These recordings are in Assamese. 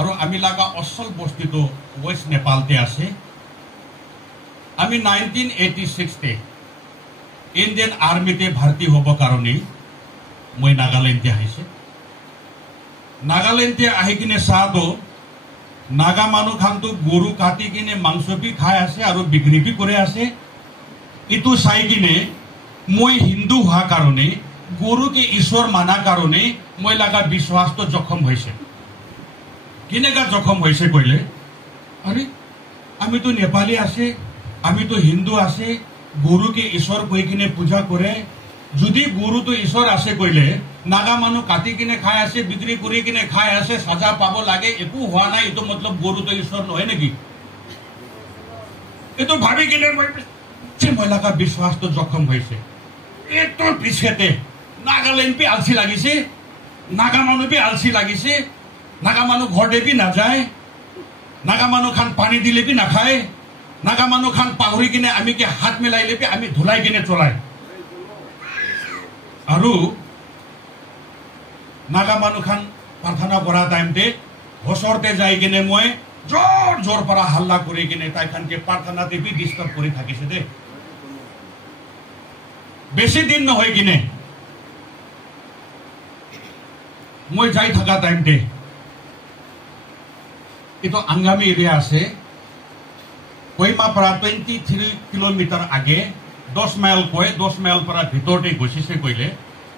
আৰু আমি লাগা অসল বস্তিটো ওয়েস্ট নেপালতে আছে আমি 1986 ইন্ডিয়ান আর্মিতে ভর্তি হব কারণে মই নাগাল্যান্ডে আহিছে নাগাল্যান্ডে আহি কিনে চাহতো নাগা মানুহ খানতো গরু কাটি কিনে মাংস বি খাই আছে আৰু বিক্রি বি করে আছে ইটো চাই কিনে মই হিন্দু হওয়া কারণে গরুকে ঈশ্বর মানা কারণে মই লাগা বিশ্বাস তো জখম হয়েছে কেনেকা জখম হয়েছে কইলে আরে আমি তো নেপালি আছে আমি তো হিন্দু আছে গরুকে ঈশ্বর কই কিনে পূজা করে যদি গরু তো ঈশ্বর আছে কইলে নাগা মানুষ কাটি কিনে খাই আছে বিক্রি করে কিনে খাই আছে সাজা পাব লাগে একো হওয়া নাই এটো মতলব গরু তো ঈশ্বর নহয় নাকি এটো ভাবি কিনে মই লাগা বিশ্বাস তো জখম হয়েছে এটো পিছতে নাগাল্যান্ড পে আলসি লাগিছে নাগা মানুষ পে আলসি লাগিছে নাগা মানুষ ঘরে বি না যায় নাগা মানুষ খান পানি দিলে বি না খায় নাগা মানুষ খান পাহরি কিনে আমি কি হাত মিলাইলে বি আমি ধুলাই কিনে চলাই আৰু নাগা মানুহ খান প্ৰাৰ্থনা কৰা টাইমতে হসৰতে যাই কিনে মই জোৰ জোৰ পৰা হাল্লা কৰি কিনে তাই খানকে প্ৰাৰ্থনাতে বি ডিস্টাৰ্ব কৰি থাকিছে দে বেশি দিন নহয় কিনে মই যাই থাকা টাইমতে এটো আংগামী এরিয়া আছে কইমা পৰা 23 কিলোমিটাৰ আগে 10 মাইল কয় 10 মাইল পৰা ভিতৰতে গৈছে কইলে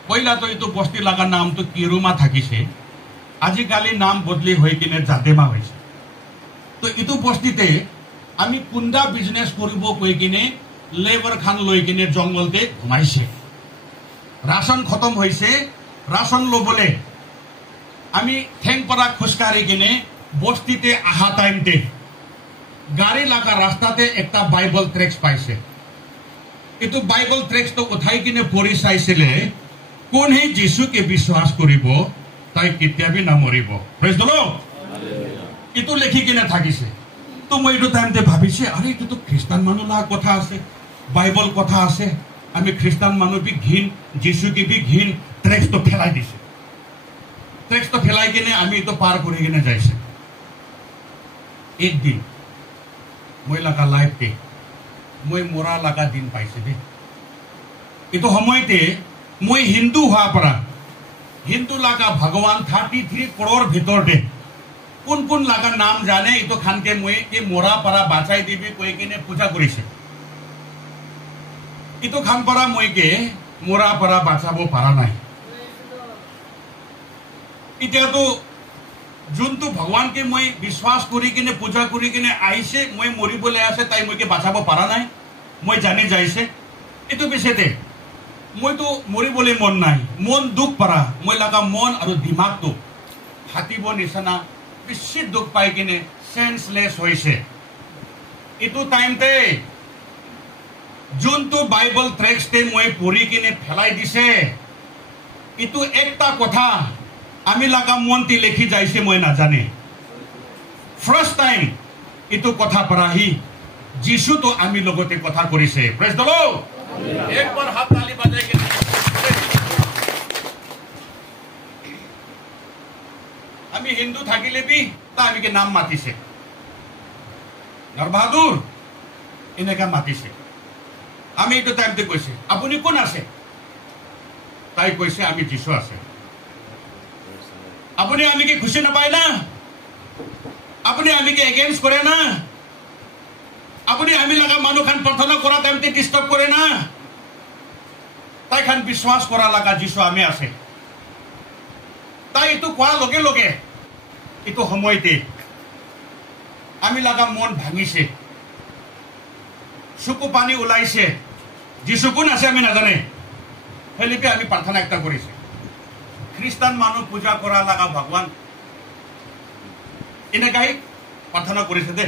কইলা তো এটো বস্তি লাগা নাম তো কিৰুমা থাকিছে আজিকালি নাম বদলি হৈ কিনে জাদেমা হৈছে তো এটো বস্তিতে আমি কুন্দা বিজনেস কৰিব কই কিনে লেবার খান লৈ কিনে জঙ্গলতে ঘুমাইছে রাশন খতম হয়েছে রাশন লবলে আমি ঠেংপাড়া খুশকারি কিনে বস্তিতে আহা টাইমতে গাড়ি লাগা রাস্তাতে একটা বাইবেল ট্রেক্স পাইছে কিন্তু বাইবেল ট্রেক্স তো উঠাই কিনে পড়ি চাইছিলে কোন হে যীশুকে বিশ্বাস করিব তাই কেতিয়াবি নমৰিব প্রেজ দ্য লর্ড এটো লেখি কিনে থাকিছে তো মই এটো টাইমতে ভাবিছে আরে এটো তো খ্রিস্টান মানুহ লাগ কথা আছে বাইবেল কথা আছে আমি খ্রিস্টান মানুহ বি ঘিন যীশুকে বি ঘিন ট্রেক্স তো ফেলাই দিছে ট্রেক্স তো ফেলাই কিনে আমি তো পার করে কিনে যাইছে একদিন মই লাগা লাইফতে মই মরা লাগা দিন পাইছে দে এটো সময়তে মই হিন্দু হওয়া পৰা হিন্দু লাগা ভগবান 33 করোড় ভিতরতে কোন কোন লাগা নাম জানে এটো খানকে মই এই মরা পৰা বাঁচাই দিবি কই কিনে পূজা কৰিছে এটো খান পৰা মইকে মৰা পৰা বাঁচাব পাৰা নাই এতিয়া তো যোনটো ভগৱানকে মই বিশ্বাস কৰি কিনে পূজা কৰি কিনে আইছে মই মৰিবলে আছে তাই মইকে বাঁচাব পাৰা নাই মই জানি যাইছে এটো পিছতে মই তো মৰিবলে মন নাই মন দুখ পাৰা মই লাগা মন আৰু দিমাগ তো হাতিব নিছানা বেছি দুখ পাই কিনে সেন্সলেস হৈছে এটো টাইমতে যোনটো বাইবেল ট্রেক্সতে মই পড়ি কিনে ফেলাই দিছে এটো একটা কথা আমি লাগা মনটি লেখি যাইছে মই না জানে ফার্স্ট টাইম এটো কথা পৰাহি যীশু তো আমি লগতে কথা কৰিছে প্রেজ দ্য লর্ড একবার হাত তালি বাজাই কিনে আমি হিন্দু থাকিলে বি তা আমিকে নাম মাতিছে নরবাহাদুর এনেকা মাতিছে আমি এটো টাইমতে কৈছে আপুনি কোন আছে তাই কৈছে আমি যীশু আছে আপুনি আমিকে খুশি নাপায় না আপুনি আমিকে এগেইনস্ট করে না আপুনি আমি লাগা মানুহ খান প্ৰাৰ্থনা কৰা টাইমতে ডিস্টাৰ্ব কৰে না তাই খান বিশ্বাস কৰা লাগা যীশু আমি আছে তাই এটো কোৱা লগে লগে এটো সময়তে আমি লাগা মন ভাঙিছে চকু পানী ওলাইছে যীশু কোন আছে আমি নাজানে হেলিপে আমি প্ৰাৰ্থনা একটা কৰিছে খ্ৰিস্টান মানুষ পূজা কৰা লাগা ভগবান এনেকাই প্ৰাৰ্থনা কৰিছে দে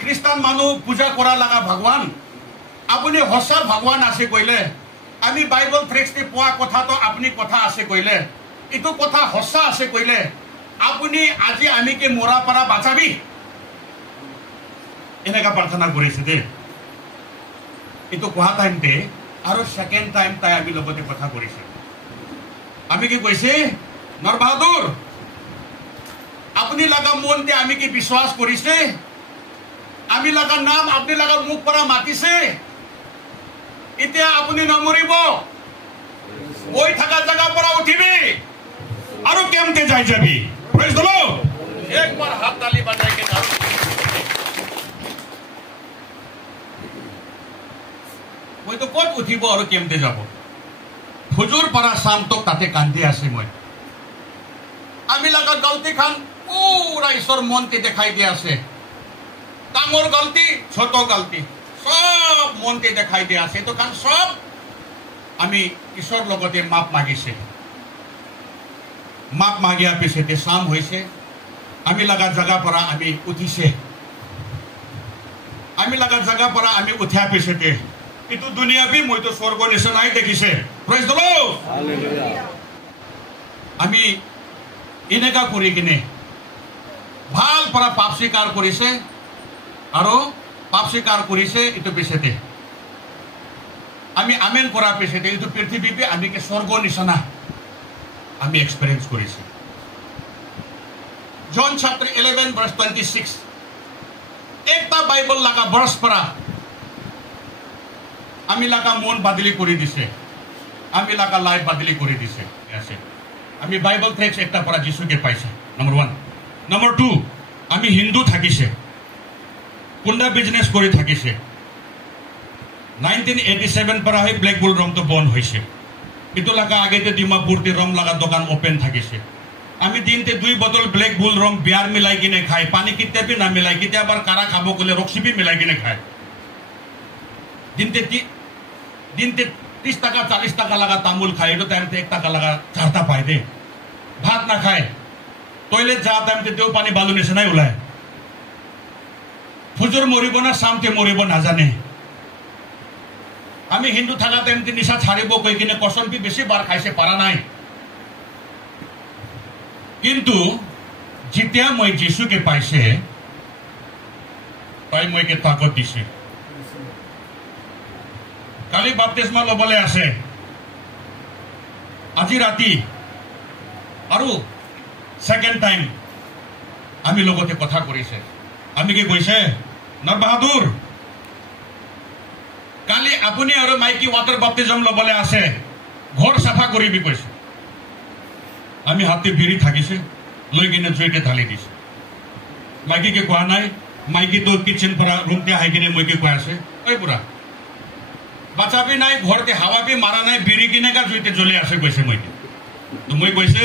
খ্রিস্টান মানুষ পূজা করা লাগা ভগবান আপনি হসা ভগবান আছে কইলে আমি বাইবেল ট্রেক্সতে পোৱা কথা তো আপনি কথা আছে কইলে এটো কথা হসা আছে কইলে আপনি আজি আমিকে মরা পারা বাঁচাবি এনেকা প্ৰাৰ্থনা কৰিছে দে এটো কোৱা টাইমতে আৰু সেকেন্ড টাইম তাই আমি লগতে কথা কৰিছে আমি কি কৈছে নরবাহাদুর আপনি আপনি লাগা মনতে আমি কি বিশ্বাস করিছে আমি লাগা নাম আপনি লাগা মুখ পৰা মাতিছে এতিয়া আপুনি নমৰিব ওই থাকা জায়গা পৰা উঠিবি আৰু কেমতে যাই যাবি প্ৰেজ দ্য লৰ্ড একবাৰ হাত তালি বাজাই কে যাও ওই তো কত উঠিব আৰু কেমতে যাব হুজুৰ পৰা শান্তক তাতে কান্দি আছে মই আমি লাগা গলতি খান পুরা ঈশ্বর মনতে দেখাই দিয়ে আছে ডাঙর গলতি ছোট গলতি সব মনতে দেখাই দিয়ে আছে তো কান সব আমি ঈশ্বর লগতে মাপ মাগিছে মাপ মাগিয়া পিছতে শাম হয়েছে আমি লাগা জায়গা পৰা আমি উঠিছে আমি লাগা জায়গা পৰা আমি উঠা পিছতে কিন্তু দুনিয়া বি মই তো স্বৰ্গ নিশানাই দেখিছে প্ৰেজ দ্য লৰ্ড হালেলুয়া আমি এনেকা কৰি কিনে ভাল পৰা পাপ স্বীকাৰ কৰিছে আৰু পাপ স্বীকাৰ কৰিছে ইটো পিছতে আমি আমেন কৰা পিছতে ইটো পৃথিৱীতে আমি কে স্বৰ্গ নিশানা আমি এক্সপেৰিয়েন্স কৰিছে জন chapter 11 verse 26 একটা বাইবেল লাগা ভাৰ্স পৰা আমি লাগা মন বাদলি কৰি দিছে আমি লাগা লাইফ বাদলি কৰি দিছে আছে আমি বাইবেল টেক্সট একটা পৰা যিশুকে পাইছে নাম্বাৰ 1 নাম্বাৰ 2 আমি হিন্দু থাকিছে কোনটা বিজনেস কৰি থাকিছে 1987 পৰা হয় ব্ল্যাক বুল ৰং তো বন্ধ হৈছে ইটো লাগা আগেতে ডিমাপুৰতে ৰং লাগা দোকান ওপেন থাকিছে আমি দিনতে 2 বোতল ব্ল্যাক বুল রং বিয়ার মিলাই কিনে খাই পানি কিতেবি না মিলাই কিতে আবার কারা খাবো কলে রক্সিবি মিলাই কিনে খায় দিনতে 30 টাকা 40 টাকা লাগা তামুল খায় এটো টাইমতে 1 টাকা লাগা চারটা পাই দে ভাত না খায় টয়লেট যা টাইমতে দেও পানি বালু নিছে নাই উলায় ফুজুর মরিব না শামতে মরিব না জানে আমি হিন্দু থাকা টাইমতে নিশা ছাড়িব কই কিনে কসম বি বেশি বার খাইছে পারা নাই কিন্তু যেতিয়া মই যিশুকে পাইছে তাই মইকে তাকত দিছে কালি বাপতিস্মা লবলে আছে আজি ৰাতি আৰু সেকেন্ড টাইম আমি লগতে কথা কৰিছে আমি কি কৈছে নৰ বাহাদুৰ কালি আপুনি আৰু মাইকি ওয়াটাৰ বাপতিজম লবলে আছে ঘৰ সাফা কৰিবি কৈছে আমি হাতে বিড়ি থাকিছে লৈ কিনে জুইতে ঢালি দিছে মাইকিকে কোৱা নাই মাইকি তো কিচেন পৰা ৰুমতে আহি কিনে মইকে কৈ আছে ঐ পুৰা বাঁচাবি নাই ঘৰতে হাৱা বি মাৰা নাই বিড়ি কিনেকা জুইতে জ্বলি আছে কৈছে মইকে তো মই কৈছে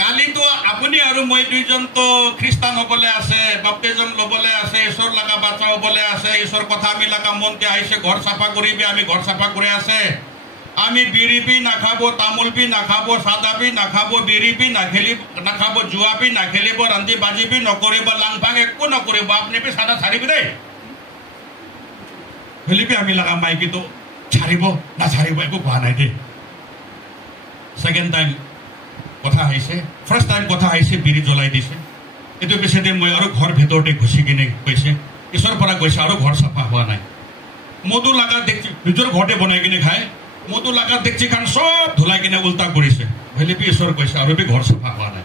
কালি তো আপুনি আৰু মই দুইজন তো খ্ৰীষ্টান হবলে আছে বাপতিজম লবলে আছে ঈশ্বৰ লাগা বাঁচা হবলে আছে ঈশ্বৰ কথা আমি লাগা মনতে আহিছে ঘৰ সাফা কৰিবি আমি ঘৰ সাফা কৰি আছে আমি বিড়ি বি না খাবো তামুল বি না খাবো সাদা বি না খাবো বিড়ি বি না খাবো জুয়া বি না খেলিব রান্ধি বাজি বি নকৰিব লাংফাং একো নকৰিব আপনি বি সাদা ছাড়িবি দেই খেলিবি আমি লাগা মাইকি তো ছাড়িব না ছাড়িব একো কোৱা নাই দে সেকেন্ড টাইম কথা আহিছে ফাৰ্স্ট টাইম কথা আহিছে বিড়ি জ্বলাই দিছে এটো পিছতে মই আৰু ঘৰ ভিতৰতে ঘুসি কিনে কৈছে ঈশ্বৰ পৰা কৈছে আৰু ঘৰ সাফা হোৱা নাই মধু লাগা দেখি নিজৰ ঘৰতে বনাই কিনে খায় মধু লাগা দেখছি খান সব ধুলাই কিনে উল্টা কৰিছে ভেলিপি ঈশ্বৰ কৈছে আৰু বি ঘৰ সাফা হোৱা নাই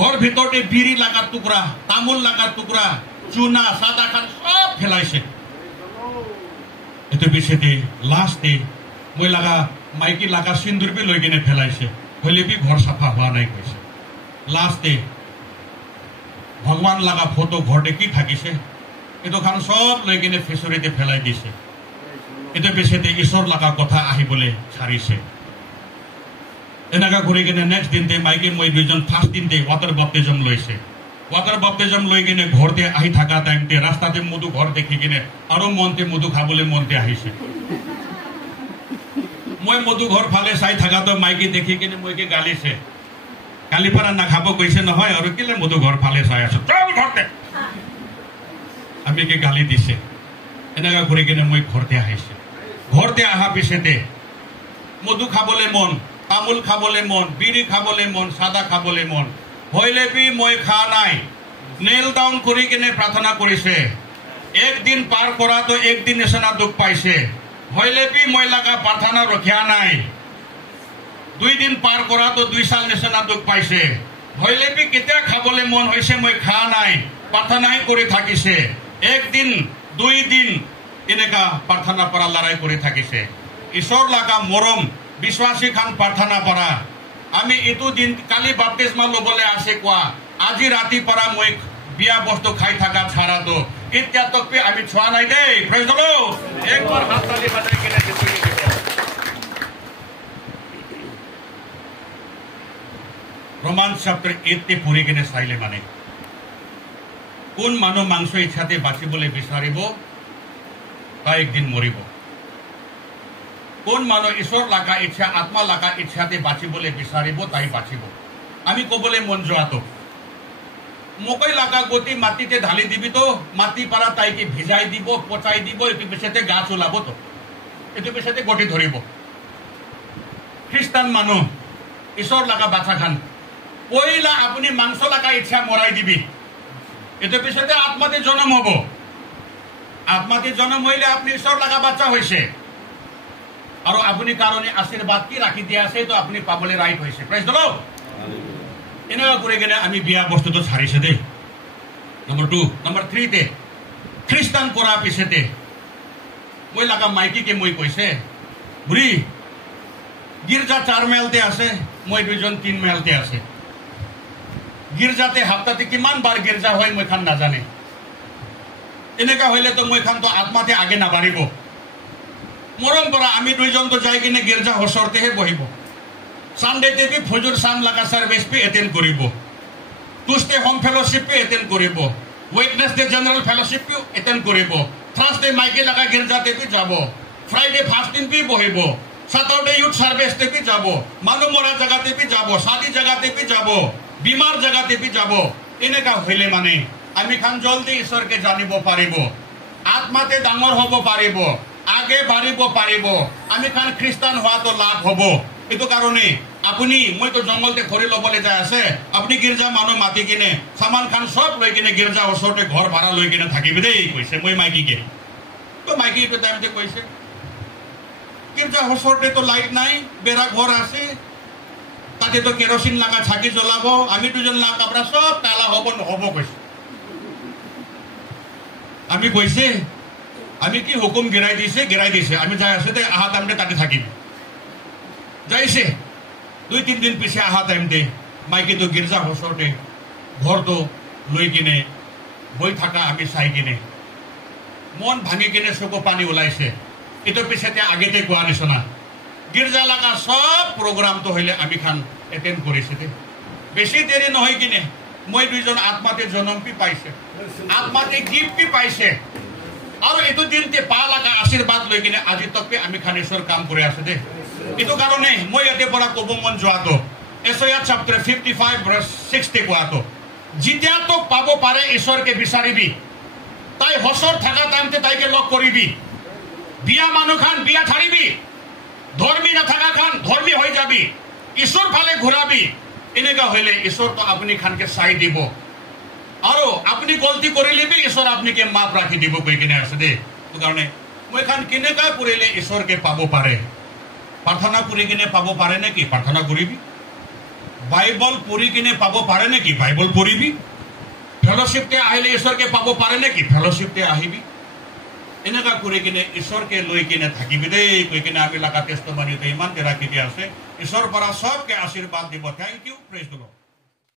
ঘৰ ভিতৰতে বিড়ি লাগা টুকুৰা তামুল লাগা টুকুৰা চুনা সাদা খান সব ফেলাইছে এটো পিছতে লাস্টে মই লাগা মাইকি লাগা সিন্দুর বি লৈ কিনে ফেলাইছে ভেলিপি ঘর সাফা হোৱা নাই কৈছে লাস্টে ভগৱান লাগা ফটো ঘৰতে কি থাকিছে এটো খান সব লৈ কিনে ফেচৰিতে ফেলাই দিছে এটা পিছতে ঈশ্বৰ লাগা কথা আহিবলে ছাড়িছে এনেকা কৰি কিনে নেক্সট দিনতে মাইকি মই দুইজন ফাৰ্স্ট দিনতে ওয়াটাৰ বাপতিজম লৈছে ওয়াটাৰ বাপতিজম লৈ কিনে ঘৰতে আহি থাকা টাইমতে ৰাস্তাতে মধু ঘৰ দেখি কিনে আৰু মনতে মধু খাবলে মনতে আহিছে মই মধু ঘৰ ফালে চাই থাকা তো মাইকি দেখি কিনে মইকে গালিছে কালি পৰা না খাব কৈছে নহয় আৰু কিলে মধু ঘৰ ফালে চাই আছো চল ঘৰতে আমি কে গালি দিছে এনেকা কৰি কিনে মই ঘৰতে আহিছে ঘৰতে আহা পিছতে মধু খাবলে মন তামুল খাবলে মন বিড়ি খাবলে মন সাদা খাবলে মন হইলে বি মই খা নাই নেল ডাউন কৰি কিনে প্ৰাৰ্থনা কৰিছে একদিন পাৰ কৰা তো একদিন নিচিনা দুখ পাইছে হইলে বি মই লাগা প্ৰাৰ্থনা ৰখিয়া নাই 2 দিন পাৰ কৰা তো 2 সাল নিচিনা দুখ পাইছে হইলেপি কেতিয়া খাবলে মন হয়েছে মই খা নাই প্রার্থনাই করে থাকিছে একদিন দুই দিন এনেকা প্রার্থনা পড়া লড়াই করে থাকিছে ঈশ্বর লাগা মরম বিশ্বাসী খান প্রার্থনা পড়া আমি এতো দিন কালি বাপতিস্মা লবলে আসে কোয়া আজি রাতি পড়া মই বিয়া বস্তু খাই থাকা ছাড়া তো ইত্যা তকপি আমি ছোয়া নাই দে প্রেজ দ্য লর্ড একবার হাত তালি বাজাই কিনে দিতে রোমান চ্যাপ্টার 8 তে পড়ি কিনে চাইলে মানে কোন মানুহ মাংস ইচ্ছাতে বাঁচিবলৈ বিচাৰিব তাই একদিন মৰিব কোন মানুহ ঈশ্বৰ লাগা ইচ্ছা আত্মা লাগা ইচ্ছাতে বাঁচিবলৈ বিচাৰিব তাই বাঁচিব আমি কবলৈ মন যোৱাটো মকই লাগা গতি মাটিতে ঢালি দিবি তো মাটি পাৰা তাইকে ভিজাই দিব পচাই দিব এইটো পিছতে গাছ ওলাব তো এইটো পিছতে গতি ধৰিব খ্ৰীষ্টান মানুহ ঈশ্বৰ লাগা বাচ্চা খান পইলা আপুনি মাংস লাগা ইচ্ছা মৰাই দিবি এতে পিছতে আত্মাতে জন্ম হব আত্মাতে জন্ম হইলে আপনি ঈশ্বর লাগা বাচ্চা হয়েছে আর আপনি কারণে আশীর্বাদ কি রাখি দিয়া আছে তো আপনি পাবলে রাইট হয়েছে প্রেজ দ্য লর্ড এনেকা করে গেলে আমি বিয়া বস্তু তো ছাড়িছে দে নম্বর 2 নম্বর 3 তে খ্রিস্টান করা পিছতে মই লাগা মাইকি কে মই কইছে বুড়ি গির্জা 4 মাইলতে আছে মই দুইজন 3 মাইলতে আছে গির্জাতে হাপ্তাতে কিমান বার গির্জা হয় মই খান না জানে এনেকা হইলে তো মই খান তো আত্মাতে আগে না বাড়িব মরম পরা আমি দুইজন তো যাই কিনে গির্জা হসরতে হে বহিব সানডেতে বি ফজর সাম লাগা সার্ভিস পে অ্যাটেন্ড করিব টুসডে হোম ফেলোশিপ পে অ্যাটেন্ড করিব Wednesday general fellowship pay attend করিব থার্সডে মাইকে লাগা গির্জাতে বি যাব ফ্রাইডে ফাস্টিং পে বহিব স্যাটারডে ইউথ সার্ভিস তে বি যাব মানু মরা জায়গাতে বি যাব শাদি জায়গাতে বি যাব বিমার জায়গাতে বি যাব এনেকা হইলে মানে আমি খান জলদি ঈশ্বরকে জানিব পারিব আত্মাতে ডাঙর হব পারিব আগে বাড়িব পারিব আমি খান খ্রিস্টান হওয়া তো লাভ হব এটো কারণে আপনি মই তো জঙ্গলতে খড়ি লবলে যাই আছে আপনি গির্জা মানুষ মাতি কিনে সামান খান সব লৈ কিনে গির্জা ওচৰতে ঘর ভাড়া লৈ কিনে থাকিবি দেই কইছে মই মাইকিকে তো মাইকি তো টাইমতে কইছে গির্জা ওচৰতে তো লাইট নাই বেড়া ঘর আছে তাতে তো কেরোসিন লাগা ছাকি জ্বলাব আমি দুজন লাগ আমরা সব তালা হব নহব কইছে আমি কইছে আমি কি হুকুম গিরাই দিছে আমি যাই আছে দে আহা টাইমতে তাতে থাকিব যাইছে 2-3 দিন পিছে আহা টাইমতে মাইকে তো গির্জা ওচৰতে ঘর তো লৈ কিনে বই থাকা আমি চাই কিনে মন ভাঙি কিনে চকু পানী ওলাইছে এটো পিছতে আগেতে কোৱা নিচিনা গির্জা লাগা সব প্রোগ্রাম তো হইলে আমি খান অ্যাটেন্ড করেছে দে বেশি দেরি নহয় কিনে মই দুইজন আত্মাতে জন্ম পি পাইছে আত্মাতে গিফট পি পাইছে আর এতো দিনতে পা লাগা আশীর্বাদ লৈ কিনে আজি তক আমি খান ঈশ্বর কাম করে আছে দে এটো কারণে মই ইয়াতে পড়া কব মন যোৱাটো এসাইয়া চ্যাপ্টাৰ 55 ভাৰ্স 6 তে কোৱাটো যেতিয়া তো পাব পাৰে ঈশ্বৰকে বিচাৰিবি তাই হসর থাকা টাইমতে তাইকে লগ করিবি বিয়া মানুষ খান বিয়া ছাড়িবি ধর্মী না থাকা খান ধর্মী হয়ে যাবি ঈশ্বর ফালে ঘুরাবি এনেকা হইলে ঈশ্বর তো আপনি খানকে চাই দিব আর আপনি গলতি করিলে বি ঈশ্বর আপনাকে মাপ রাখি দিব কই কিনে আছে দে তো কারণে মই খান কেনেকা করিলে ঈশ্বরকে পাব পারে প্রার্থনা করি কিনে পাব পারে নাকি প্রার্থনা করিবি বাইবল পড়ি কিনে পাব পারে নাকি বাইবল পড়িবি ফেলোশিপতে আহিলে ঈশ্বরকে পাব পারে নাকি ফেলোশিপতে আহিবি এনেকা করে কিনে ঈশ্বরকে লৈ কিনে থাকিবি দেই কই কিনে আমি লাগা টেস্টমানিতে ইমানতে রাখি দিয়া আছে ঈশ্বর পৰা সবকে আশীৰ্বাদ দিব thank you praise the lord